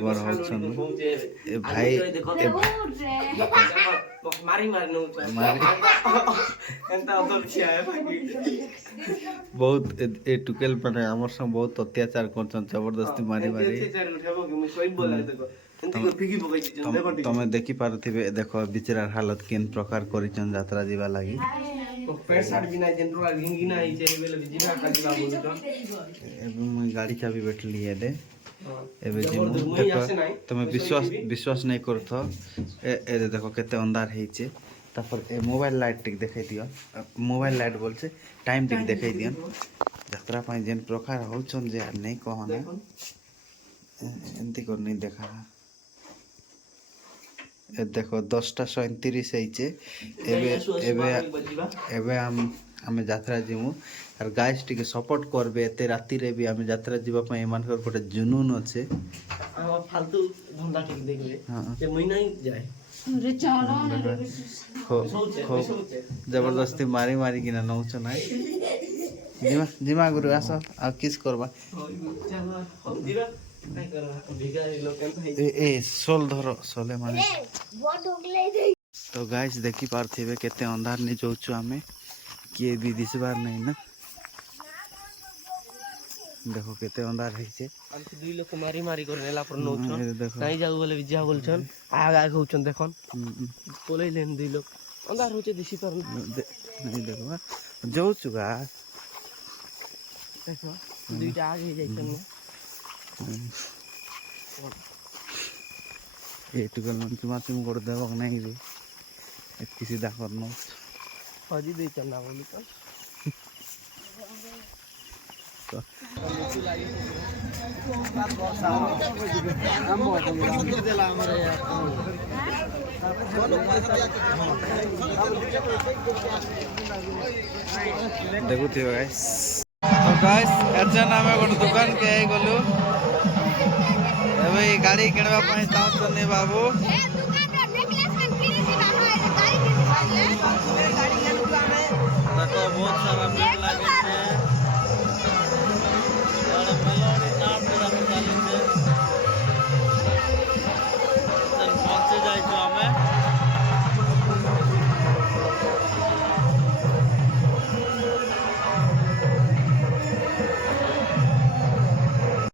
बराबर होछन ए भाई मारी मारी नो मारी एंता उधर छिया है बाकी बहुत ए टुकेल माने हमर संग बहुत अत्याचार करछन जबरदस्ती मारी मारी अत्याचार उठाबो कि मैं सही बोला देखो एंती को फिकी पकई दिछन देखो तमे देखि पारथिबे देखो बिचरार हालत केन प्रकार करिछन यात्रा जीवा लागि पैर शर्ट बिना जनरल गिंगी ना ही छे बेले जिना का जीवा बोलु तो एबे मुई गाड़ी चाबी बैठली है दे एबे जबर जिमु मुई देखो आसे नाही तमे विश्वास नहीं करथ ए देखो केते अंधार हेइचे तापर ए मोबाइल लाइट टिक देखाई दियो मोबाइल लाइट बोलछे टाइम टिक देखाई दियो यात्रा पाई जेन प्रकार होछन जे नहीं कहना एंती कर नहीं देखा ए देखो 10:37 हेइचे एबे एबे एबे आमे यात्रा जिमु और गाइस टिके सपोर्ट करबे एते राती रे भी आमे यात्रा जीवा पई एमान कर गोटे जुनून अछि हम फालतू धंधा ठीक देखबे जे मुई नहीं जाए अरे चलो जबरदस्ती मारी मारी किना नौछ नाय जिमा जिमा गुरु आस आ किस करबा चलो हम दिबा नहीं करबा भिखारी लोग केन ए सोल धरो सोले माने तो गाइस देखि पारथिबे केते अंधार नि जोछु आमे किए भी दिसबार नहीं ना देखो केते अंधार हेइचे हमसे दुई लोग मारी मारी करनेला पर नो छन नहीं जाऊ बोले विजा बोलछन आग आग होछन देखन बोलै लेन दुई लोग अंधार होचे दिसी पर नहीं देखो जोछु गा देखो दुईटा आग हे जाइछन ए टुकल मन तुमा तुम कर देबो नहीं रे एत सीधा करनो हजी दे चलना बोली तो देखु थियो गाइस तो गाइस एजन हमें गोटे दुकान के आई गलु एबे गाड़ी किनबा पई चाहत ने बाबू